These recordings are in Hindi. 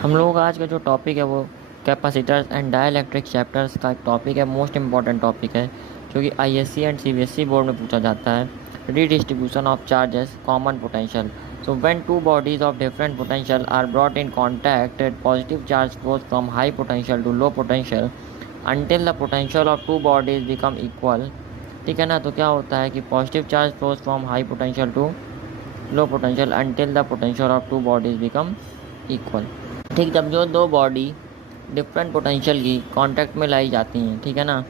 हम लोगों का आज का जो टॉपिक है वो कैपेसिटर्स एंड डाइलेक्ट्रिक चैप्टर्स का एक टॉपिक है, मोस्ट इंपॉर्टेंट टॉपिक है जो कि आईएससी एंड सीबीएसई बोर्ड में पूछा जाता है। Redistribution of charges, common potential. So when two bodies of different potential are brought in contact, positive charge flows from high potential to low potential until the potential of two bodies become equal। ठीक है ना। तो क्या होता है कि positive charge flows from high potential to low potential until the potential of two bodies become equal। ठीक, जब जो दो बॉडी डिफरेंट पोटेंशियल की कांटेक्ट में लाई जाती हैं, ठीक है ना,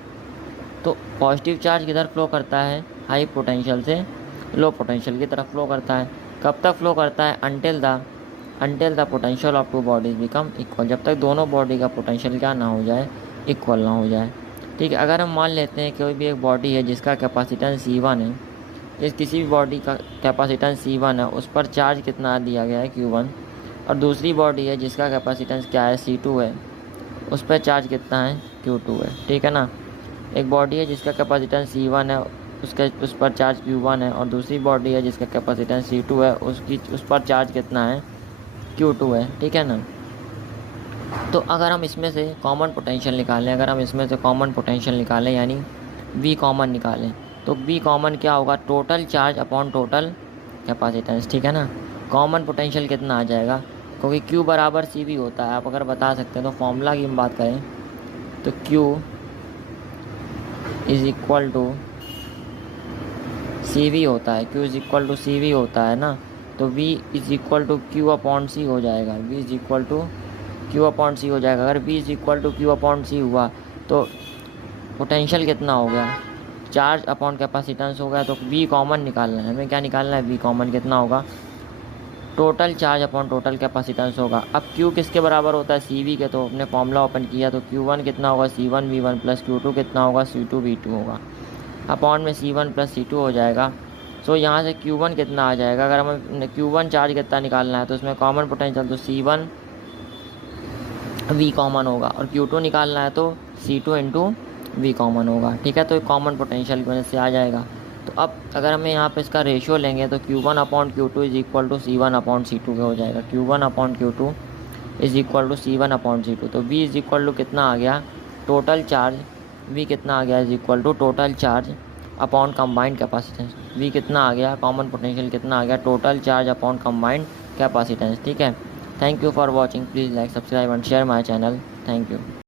तो पॉजिटिव चार्ज किधर फ्लो करता है, हाई पोटेंशियल से लो पोटेंशियल की तरफ फ्लो करता है। कब तक फ्लो करता है, until the potential of two bodies become equal, जब तक दोनों बॉडी का पोटेंशियल क्या ना हो जाए, इक्वल ना हो जाए। ठीक है, अगर हम मान लेते हैं कोई भी एक बॉडी है जिसका कैपेसिटेंस C1 है, जिस किसी भी बॉडी का कैपेसिटेंस C1 है, उस पर चार्ज कितना दिया गया है, Q1, और दूसरी बॉडी है जिसका कैपेसिटेंस क्या है, C2 है, उस पर चार्ज कितना है, Q2 है। ठीक है ना। एक बॉडी है जिसका कैपेसिटेंस C1 है, उस पर चार्ज Q1 है, और दूसरी बॉडी है जिसका कैपेसिटेंस C2 है, उस पर चार्ज कितना है, Q2 है। ठीक है ना। तो अगर हम इसमें से कॉमन पोटेंशियल निकालें, यानी V कॉमन निकालें, तो V कॉमन क्या होगा, total charge upon total capacitance. ठीक है ना। कॉमन पोटेंशियल कितना आ जाएगा, क्योंकि Q बराबर CV होता है, आप अगर बता सकते हैं तो फॉर्मूला की हम बात करें तो Q is equal to CV होता है, Q is equal to CV होता है ना। तो V is equal to Q upon C हो जाएगा, V is equal to Q upon C हो जाएगा। अगर V is equal to Q upon C हुआ तो पोटेंशियल कितना हो गया, चार्ज अपॉन कैपेसिटेंस हो गया। तो V कॉमन निकालना है हमें, क्या निकालना है, V कॉमन कितना होगा, total charge upon total capacitance होगा। अब Q किसके बराबर होता है, CV के, तो अपने फॉर्मूला ओपन किया तो Q1 कितना होगा, C1V1 प्लस Q2 कितना होगा, C2V2 होगा, अपॉन में C1 प्लस C2 हो जाएगा। सो यहाँ से Q1 कितना आ जाएगा, अगर हमें Q1 चार्ज कितना निकालना है तो उसमें कॉमन पोटेंशियल तो C1 V कॉमन होगा, और Q2 निकालना है तो C2 इंटू V कॉमन होगा। ठीक है, तो कॉमन पोटेंशियल की वजह से आ जाएगा। तो अब अगर हमें यहाँ पे इसका रेशियो लेंगे तो Q1 upon Q2 is equal to C1 upon C2 का हो जाएगा। Q1 upon Q2 is equal to C1 upon C2। तो V इज़ इक्वल टू कितना आ गया, टोटल चार्ज, V कितना आ गया is equal to total charge upon combined capacitance. V कितना आ गया, कॉमन पोटेंशियल कितना आ गया, total charge upon combined capacitance. ठीक है। Thank you for watching. Please like, subscribe and share my channel. Thank you.